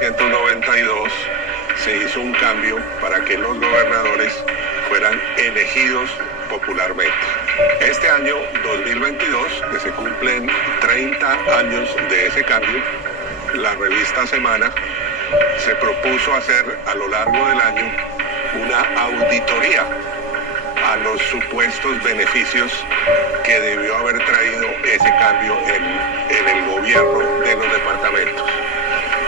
1992 se hizo un cambio para que los gobernadores fueran elegidos popularmente. Este año 2022, que se cumplen 30 años de ese cambio, la revista Semana se propuso hacer a lo largo del año una auditoría a los supuestos beneficios que debió haber traído ese cambio en el gobierno de los departamentos.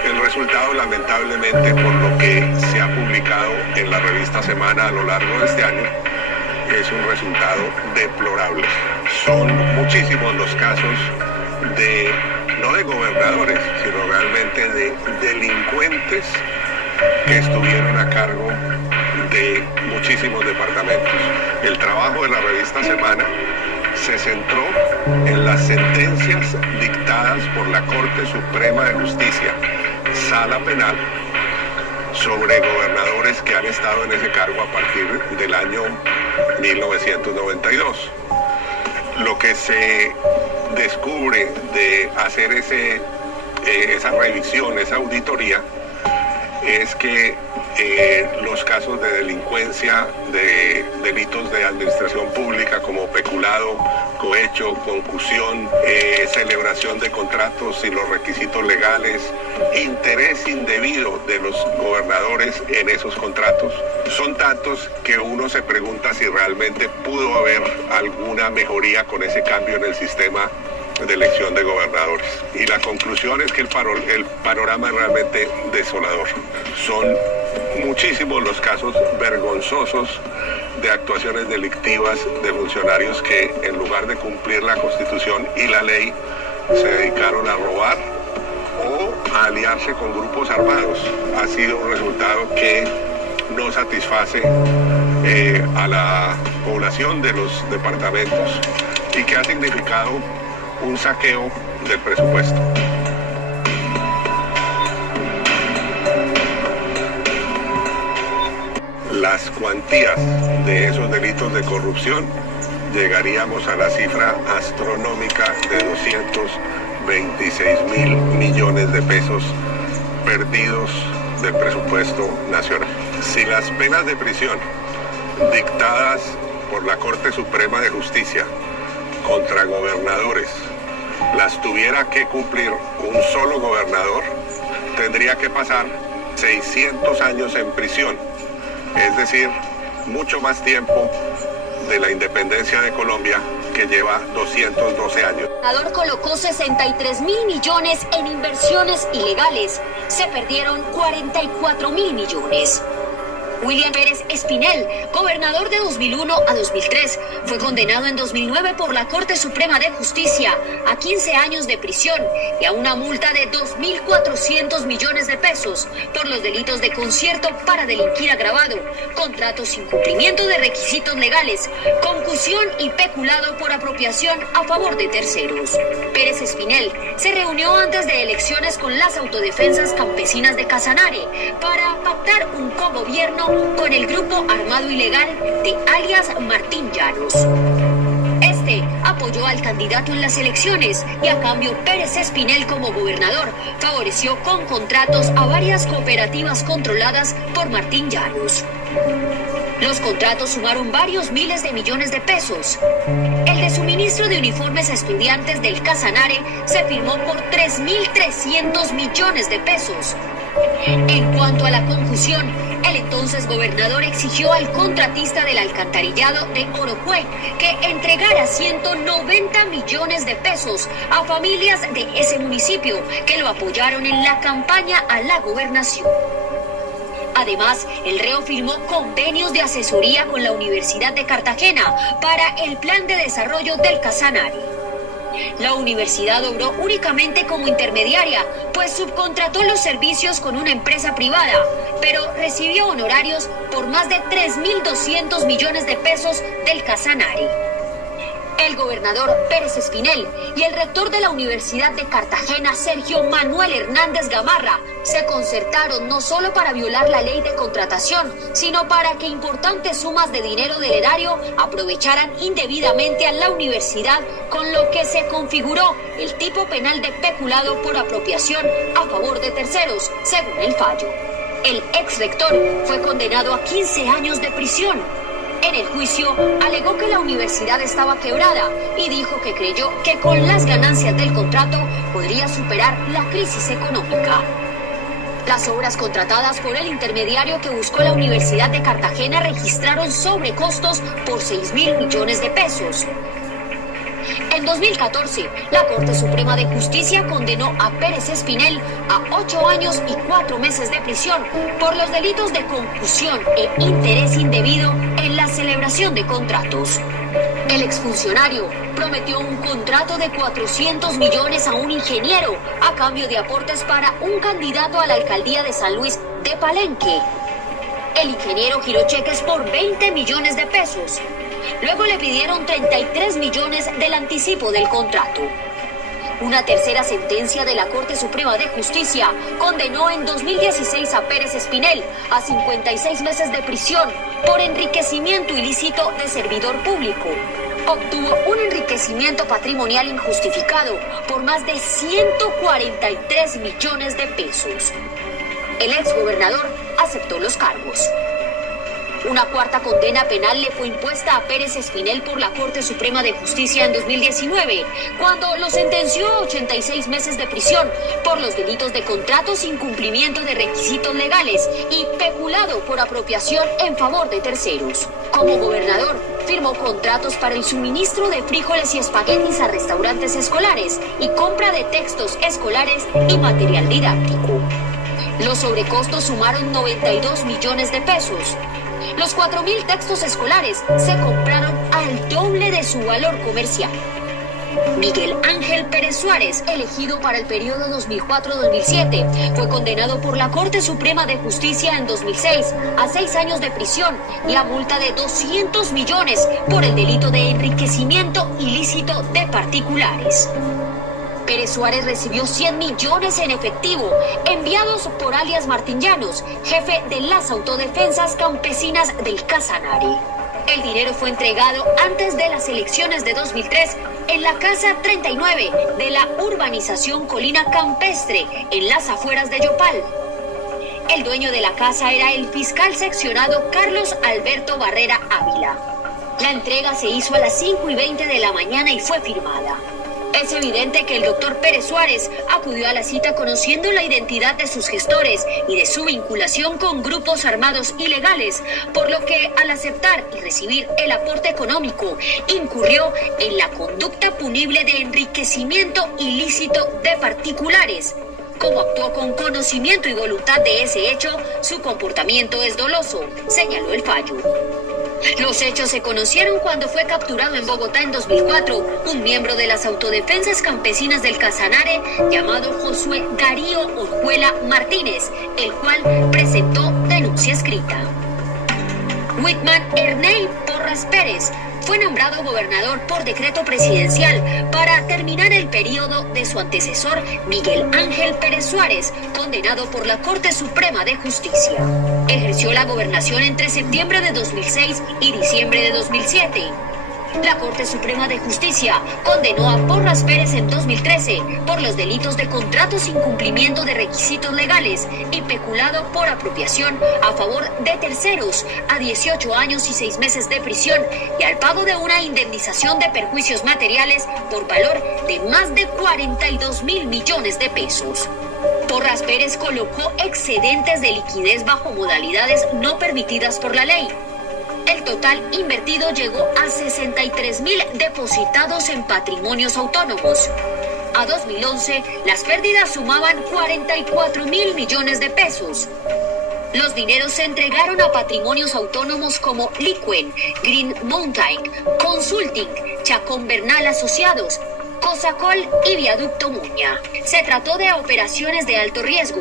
El resultado, lamentablemente, por lo que se ha publicado en la revista Semana a lo largo de este año, es un resultado deplorable. Son muchísimos los casos no de gobernadores, sino realmente de delincuentes que estuvieron a cargo de muchísimos departamentos. El trabajo de la revista Semana se centró en las sentencias dictadas por la Corte Suprema de Justicia, Sala Penal, sobre gobernadores que han estado en ese cargo a partir del año 1992. Lo que se descubre de hacer esa revisión, esa auditoría, es que los casos de delincuencia, de delitos de administración pública como peculado, cohecho, concusión, celebración de contratos sin los requisitos legales, interés indebido de los gobernadores en esos contratos, son tantos que uno se pregunta si realmente pudo haber alguna mejoría con ese cambio en el sistema de elección de gobernadores. Y la conclusión es que el panorama es realmente desolador. Son muchísimos los casos vergonzosos de actuaciones delictivas de funcionarios que, en lugar de cumplir la Constitución y la ley, se dedicaron a robar o a aliarse con grupos armados. Ha sido un resultado que no satisface a la población de los departamentos y que ha significado un saqueo del presupuesto. Las cuantías de esos delitos de corrupción llegaríamos a la cifra astronómica de 226.000 millones de pesos perdidos del presupuesto nacional. Si las penas de prisión dictadas por la Corte Suprema de Justicia contra gobernadores las tuviera que cumplir un solo gobernador, tendría que pasar 600 años en prisión, es decir, mucho más tiempo de la independencia de Colombia, que lleva 212 años. El gobernador colocó 63.000 millones en inversiones ilegales, se perdieron 44.000 millones. William Pérez Espinel, gobernador de 2001 a 2003, fue condenado en 2009 por la Corte Suprema de Justicia a 15 años de prisión y a una multa de 2.400 millones de pesos por los delitos de concierto para delinquir agravado, contratos sin cumplimiento de requisitos legales, concusión y peculado por apropiación a favor de terceros. Pérez Espinel se reunió antes de elecciones con las autodefensas campesinas de Casanare para pactar un cogobierno con el grupo armado ilegal de alias Martín Llanos. Este apoyó al candidato en las elecciones y a cambio Pérez Espinel como gobernador favoreció con contratos a varias cooperativas controladas por Martín Llanos. Los contratos sumaron varios miles de millones de pesos. El de suministro de uniformes a estudiantes del Casanare se firmó por 3.300 millones de pesos. En cuanto a la confusión, el entonces gobernador exigió al contratista del alcantarillado de Orocue que entregara 190 millones de pesos a familias de ese municipio que lo apoyaron en la campaña a la gobernación. Además, el reo firmó convenios de asesoría con la Universidad de Cartagena para el plan de desarrollo del Casanare. La universidad obró únicamente como intermediaria, pues subcontrató los servicios con una empresa privada, pero recibió honorarios por más de 3.200 millones de pesos del Casanare. El gobernador Pérez Espinel y el rector de la Universidad de Cartagena, Sergio Manuel Hernández Gamarra, se concertaron no solo para violar la ley de contratación, sino para que importantes sumas de dinero del erario aprovecharan indebidamente a la universidad, con lo que se configuró el tipo penal de peculado por apropiación a favor de terceros, según el fallo. El ex rector fue condenado a 15 años de prisión. En el juicio, alegó que la universidad estaba quebrada y dijo que creyó que con las ganancias del contrato podría superar la crisis económica. Las obras contratadas por el intermediario que buscó la Universidad de Cartagena registraron sobrecostos por 6.000 millones de pesos. En 2014, la Corte Suprema de Justicia condenó a Pérez Espinel a 8 años y 4 meses de prisión por los delitos de concusión e interés indebido en la celebración de contratos. El exfuncionario prometió un contrato de 400 millones a un ingeniero a cambio de aportes para un candidato a la alcaldía de San Luis de Palenque. El ingeniero giró cheques por 20 millones de pesos. Luego le pidieron 33 millones del anticipo del contrato. Una tercera sentencia de la Corte Suprema de Justicia condenó en 2016 a Pérez Espinel a 56 meses de prisión por enriquecimiento ilícito de servidor público. Obtuvo un enriquecimiento patrimonial injustificado por más de 143 millones de pesos. El exgobernador aceptó los cargos. Una cuarta condena penal le fue impuesta a Pérez Espinel por la Corte Suprema de Justicia en 2019, cuando lo sentenció a 86 meses de prisión por los delitos de contrato sin cumplimiento de requisitos legales y peculado por apropiación en favor de terceros. Como gobernador, firmó contratos para el suministro de frijoles y espaguetis a restaurantes escolares y compra de textos escolares y material didáctico. Los sobrecostos sumaron 92 millones de pesos. Los 4.000 textos escolares se compraron al doble de su valor comercial. Miguel Ángel Pérez Suárez, elegido para el periodo 2004-2007, fue condenado por la Corte Suprema de Justicia en 2006 a 6 años de prisión y a multa de 200 millones por el delito de enriquecimiento ilícito de particulares. Pérez Suárez recibió 100 millones en efectivo, enviados por alias Martín Llanos, jefe de las autodefensas campesinas del Casanare. El dinero fue entregado antes de las elecciones de 2003 en la Casa 39 de la urbanización Colina Campestre, en las afueras de Yopal. El dueño de la casa era el fiscal seccionado Carlos Alberto Barrera Ávila. La entrega se hizo a las 5:20 de la mañana y fue firmada. Es evidente que el doctor Pérez Suárez acudió a la cita conociendo la identidad de sus gestores y de su vinculación con grupos armados ilegales, por lo que al aceptar y recibir el aporte económico, incurrió en la conducta punible de enriquecimiento ilícito de particulares. Como actuó con conocimiento y voluntad de ese hecho, su comportamiento es doloso, señaló el fallo. Los hechos se conocieron cuando fue capturado en Bogotá en 2004 un miembro de las autodefensas campesinas del Casanare llamado Josué Darío Orjuela Martínez, el cual presentó denuncia escrita. Whitman Ernei Porras Pérez fue nombrado gobernador por decreto presidencial para terminar el periodo de su antecesor Miguel Ángel Pérez Suárez, condenado por la Corte Suprema de Justicia. Ejerció la gobernación entre septiembre de 2006 y diciembre de 2007. La Corte Suprema de Justicia condenó a Porras Pérez en 2013 por los delitos de contrato sin cumplimiento de requisitos legales y peculado por apropiación a favor de terceros a 18 años y 6 meses de prisión y al pago de una indemnización de perjuicios materiales por valor de más de 42.000 millones de pesos. Porras Pérez colocó excedentes de liquidez bajo modalidades no permitidas por la ley. El total invertido llegó a 63.000 depositados en patrimonios autónomos. A 2011, las pérdidas sumaban 44.000 millones de pesos. Los dineros se entregaron a patrimonios autónomos como Liquen, Green Mountain, Consulting, Chacón Bernal Asociados, Cosacol y Viaducto Muña. Se trató de operaciones de alto riesgo.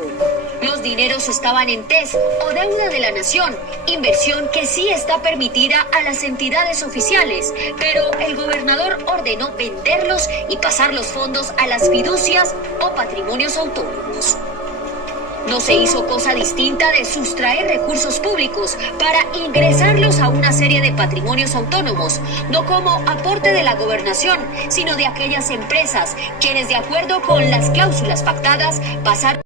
Los dineros estaban en TES o deuda de la nación, inversión que sí está permitida a las entidades oficiales, pero el gobernador ordenó venderlos y pasar los fondos a las fiducias o patrimonios autónomos. No se hizo cosa distinta de sustraer recursos públicos para ingresarlos a una serie de patrimonios autónomos, no como aporte de la gobernación, sino de aquellas empresas quienes, de acuerdo con las cláusulas pactadas, pasaron